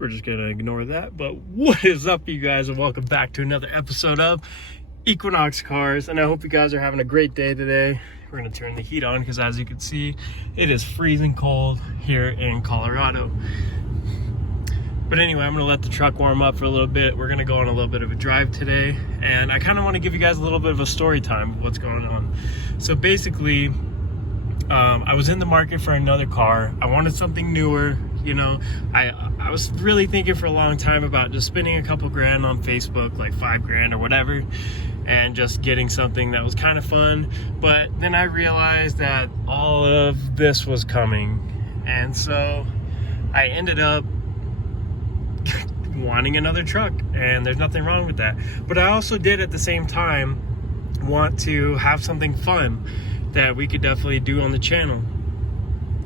we're just gonna ignore that. But what is up, you guys, and welcome back to another episode of Equinox Cars. And I hope you guys are having a great day today. We're gonna turn the heat on because, as you can see, it is freezing cold here in Colorado. But anyway, I'm gonna let the truck warm up for a little bit. We're gonna go on a little bit of a drive today, and I kind of want to give you guys a little bit of a story time of what's going on. So basically, I was in the market for another car. I wanted something newer. You know, I was really thinking for a long time about just spending a couple grand on Facebook, like $5,000 or whatever, and just getting something that was kind of fun. But then I realized that all of this was coming, and so I ended up wanting another truck, and there's nothing wrong with that. But I also did at the same time want to have something fun that we could definitely do on the channel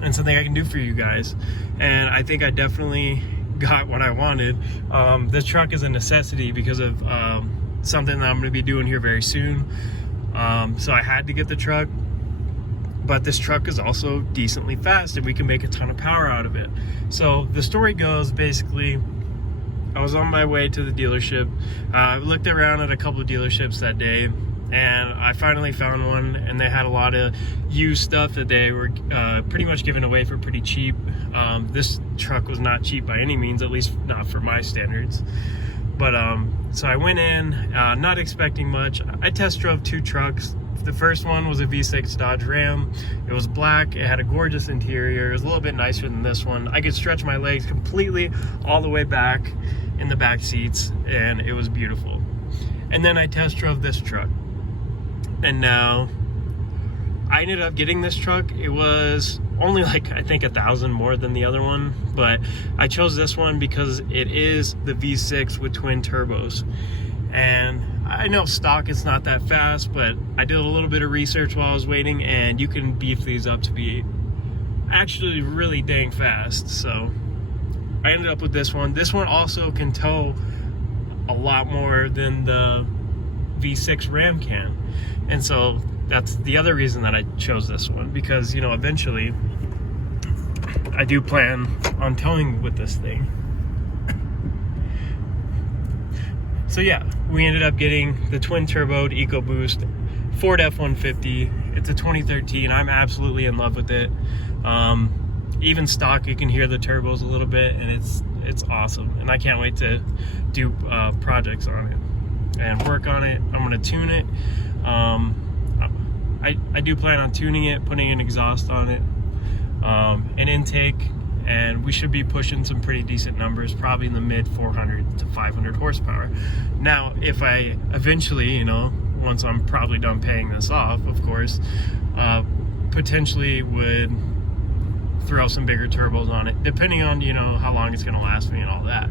and something I can do for you guys. And I think I definitely got what I wanted. This truck is a necessity because of something that I'm going to be doing here very soon. So I had to get the truck, but this truck is also decently fast and we can make a ton of power out of it. So the story goes, basically, I was on my way to the dealership. I looked around at a couple of dealerships that day, and I finally found one, and they had a lot of used stuff that they were pretty much giving away for pretty cheap. This truck was not cheap by any means, at least not for my standards. But so I went in, not expecting much. I test drove two trucks. The first one was a V6 Dodge Ram. It was black. It had a gorgeous interior. It was a little bit nicer than this one. I could stretch my legs completely all the way back in the back seats, and it was beautiful. And then I test drove this truck, and now I ended up getting this truck. It was only like, I think, $1,000 more than the other one, but I chose this one because it is the V6 with twin turbos. And I know stock is not that fast, but I did a little bit of research while I was waiting, and you can beef these up to be actually really dang fast. So I ended up with this one. This one also can tow a lot more than the V6 Ram can. And so that's the other reason that I chose this one, because, you know, eventually I do plan on towing with this thing. So yeah, we ended up getting the twin turboed EcoBoost Ford F-150. It's a 2013. I'm absolutely in love with it. Even stock, you can hear the turbos a little bit, and it's awesome. And I can't wait to do projects on it and work on it. I'm gonna tune it. I do plan on tuning it, putting an exhaust on it, an intake, and we should be pushing some pretty decent numbers, probably in the mid 400 to 500 horsepower. Now, if I eventually, you know, once I'm probably done paying this off, of course, potentially would throw some bigger turbos on it, depending on, you know, how long it's going to last me and all that.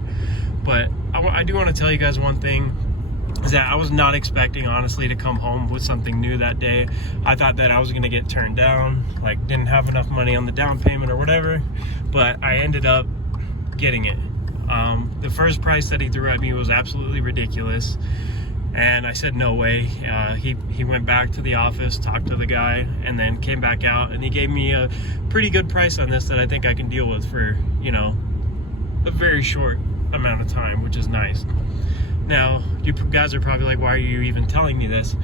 But I do want to tell you guys one thing, is that I was not expecting, honestly, to come home with something new that day. I thought that I was going to get turned down, like didn't have enough money on the down payment or whatever, but I ended up getting it. The first price that he threw at me was absolutely ridiculous, and I said no way. He went back to the office, talked to the guy, and then came back out, and he gave me a pretty good price on this that I think I can deal with for, you know, a very short amount of time, which is nice. Now, you guys are probably like, why are you even telling me this?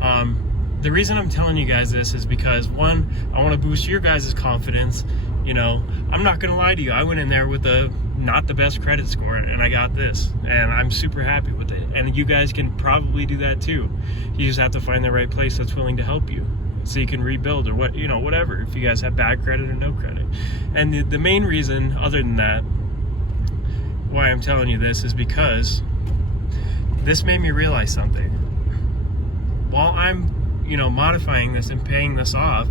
The reason I'm telling you guys this is because, one, I want to boost your guys' confidence. You know, I'm not going to lie to you. I went in there with not the best credit score, and I got this, and I'm super happy with it. And you guys can probably do that too. You just have to find the right place that's willing to help you, so you can rebuild, or what, you know, whatever, if you guys have bad credit or no credit. And the main reason, other than that, why I'm telling you this is because this made me realize something. While I'm, you know, modifying this and paying this off,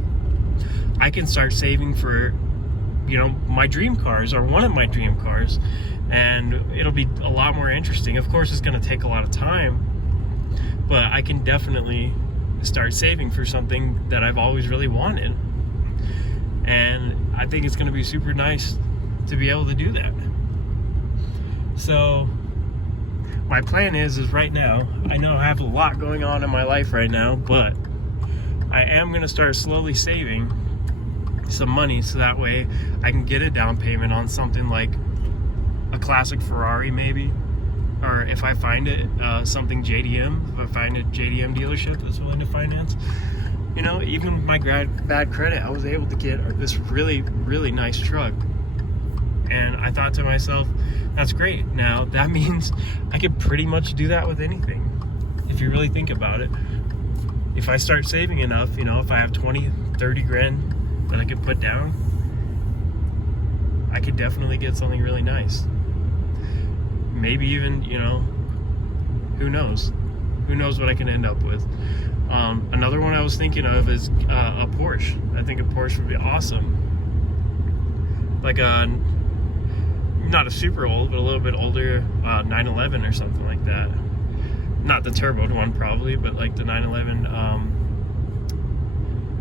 I can start saving for, you know, my dream cars, or one of my dream cars, and it'll be a lot more interesting. Of course, it's going to take a lot of time, but I can definitely start saving for something that I've always really wanted, and I think it's going to be super nice to be able to do that. So my plan is right now, I know I have a lot going on in my life right now, but I am going to start slowly saving some money, so that way I can get a down payment on something like a classic Ferrari maybe, or if I find it, something JDM, if I find a JDM dealership that's willing to finance. You know, even with my bad credit, I was able to get this really, really nice truck. And I thought to myself, that's great. Now, that means I could pretty much do that with anything, if you really think about it. If I start saving enough, you know, if I have 20, 30 grand that I could put down, I could definitely get something really nice. Maybe even, you know, who knows? Who knows what I can end up with? Another one I was thinking of is a Porsche. I think a Porsche would be awesome. Like not a super old, but a little bit older 911 or something like that. Not the turboed one probably, but like the 911,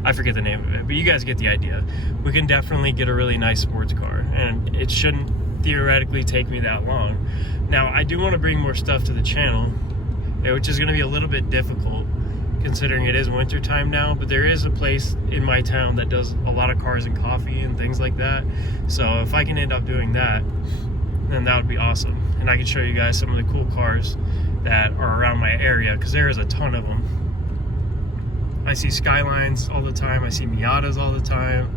I forget the name of it, but you guys get the idea. We can definitely get a really nice sports car, and it shouldn't theoretically take me that long. Now, I do want to bring more stuff to the channel, which is going to be a little bit difficult considering it is winter time now, but there is a place in my town that does a lot of cars and coffee and things like that. So if I can end up doing that, then that would be awesome. And I can show you guys some of the cool cars that are around my area, because there is a ton of them. I see Skylines all the time. I see Miatas all the time.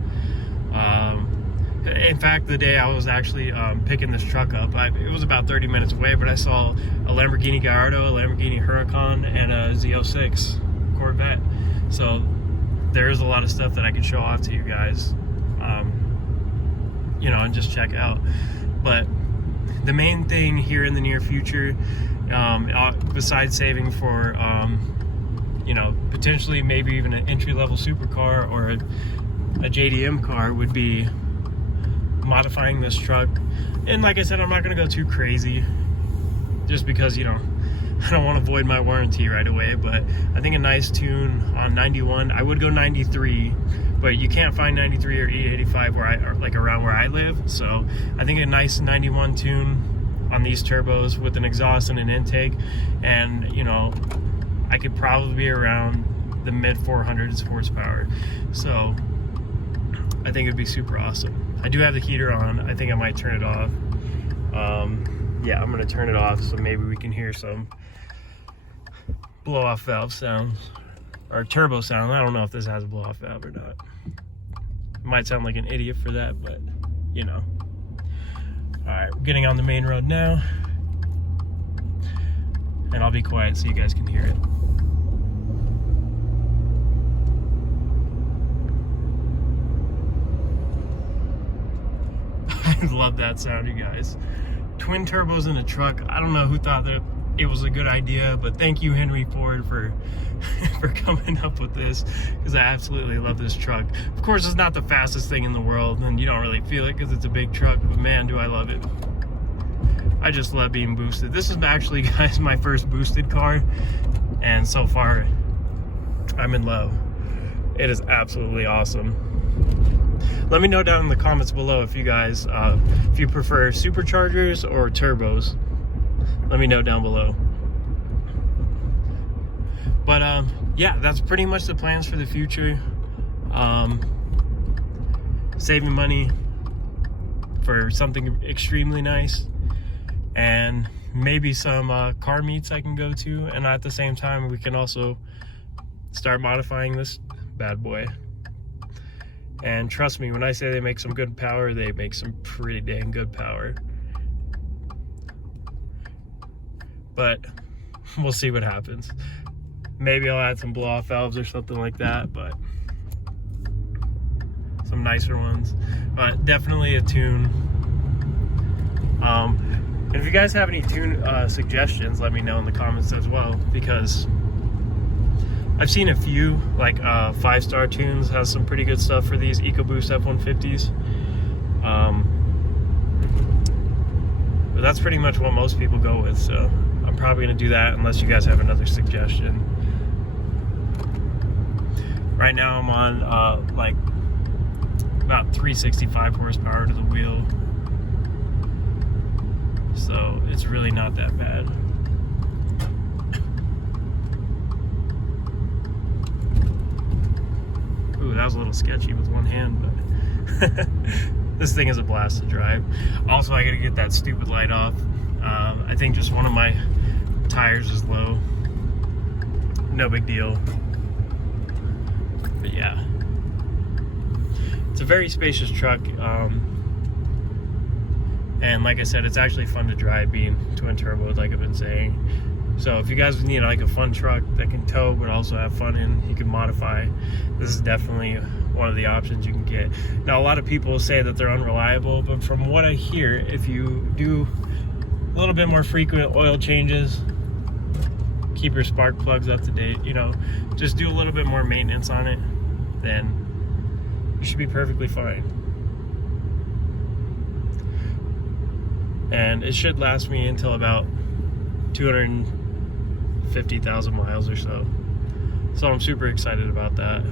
In fact, the day I was actually picking this truck up, it was about 30 minutes away, but I saw a Lamborghini Gallardo, a Lamborghini Huracan, and a Z06 Corvette. So there's a lot of stuff that I can show off to you guys, you know, and just check out. But the main thing here in the near future, besides saving for, you know, potentially maybe even an entry-level supercar or a JDM car, would be modifying this truck. And like I said, I'm not going to go too crazy, just because, you know, I don't want to void my warranty right away. But I think a nice tune on 91, I would go 93, but you can't find 93 or E85 around where I live. So I think a nice 91 tune on these turbos with an exhaust and an intake, and, you know, I could probably be around the mid 400s horsepower. So I think it'd be super awesome. I do have the heater on. I think I might turn it off. Yeah, I'm gonna turn it off so maybe we can hear some blow-off valve sounds, or turbo sound. I don't know if this has a blow-off valve or not. Might sound like an idiot for that, but you know. All right, we're getting on the main road now, and I'll be quiet so you guys can hear it. I love that sound, you guys. Twin turbos in a truck. I don't know who thought that it was a good idea, but thank you, Henry Ford, for coming up with this, because I absolutely love this truck. Of course, it's not the fastest thing in the world, and you don't really feel it because it's a big truck, but man, do I love it. I just love being boosted. This is actually, guys, my first boosted car, and so far, I'm in love. It is absolutely awesome. Let me know down in the comments below if you guys, if you prefer superchargers or turbos. Let me know down below. But yeah, that's pretty much the plans for the future. Saving money for something extremely nice, and maybe some car meets I can go to, and at the same time we can also start modifying this bad boy. And trust me, when I say they make some good power, they make some pretty dang good power. But we'll see what happens. Maybe I'll add some blow-off valves or something like that, but some nicer ones. But definitely a tune. And if you guys have any tune suggestions, let me know in the comments as well, because I've seen a few, like 5-Star Tunes has some pretty good stuff for these EcoBoost F-150s. But that's pretty much what most people go with, so I'm probably going to do that unless you guys have another suggestion. Right now I'm on like about 365 horsepower to the wheel, so it's really not that bad. Ooh, that was a little sketchy with one hand, but this thing is a blast to drive. Also, I gotta get that stupid light off. I think just one of my tires is low. No big deal. But yeah, it's a very spacious truck. And like I said, it's actually fun to drive being twin turbo, like I've been saying. So if you guys need like a fun truck that can tow but also have fun in, you can modify, this is definitely one of the options you can get. Now, a lot of people say that they're unreliable, but from what I hear, if you do a little bit more frequent oil changes, keep your spark plugs up to date, you know, just do a little bit more maintenance on it, then you should be perfectly fine. And it should last me until about 250,000 miles or so. So I'm super excited about that.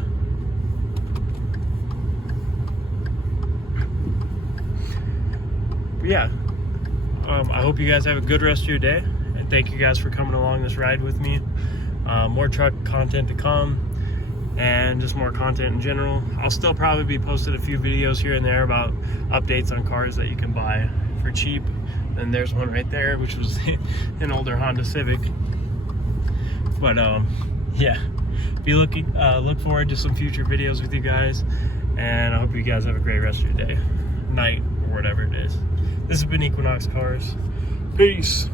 But yeah, I hope you guys have a good rest of your day. And thank you guys for coming along this ride with me. More truck content to come, and just more content in general. I'll still probably be posting a few videos here and there about updates on cars that you can buy for cheap. And there's one right there, which was an older Honda Civic. But yeah, look forward to some future videos with you guys, and I hope you guys have a great rest of your day, night, or whatever it is. This has been Equinox Cars. Peace.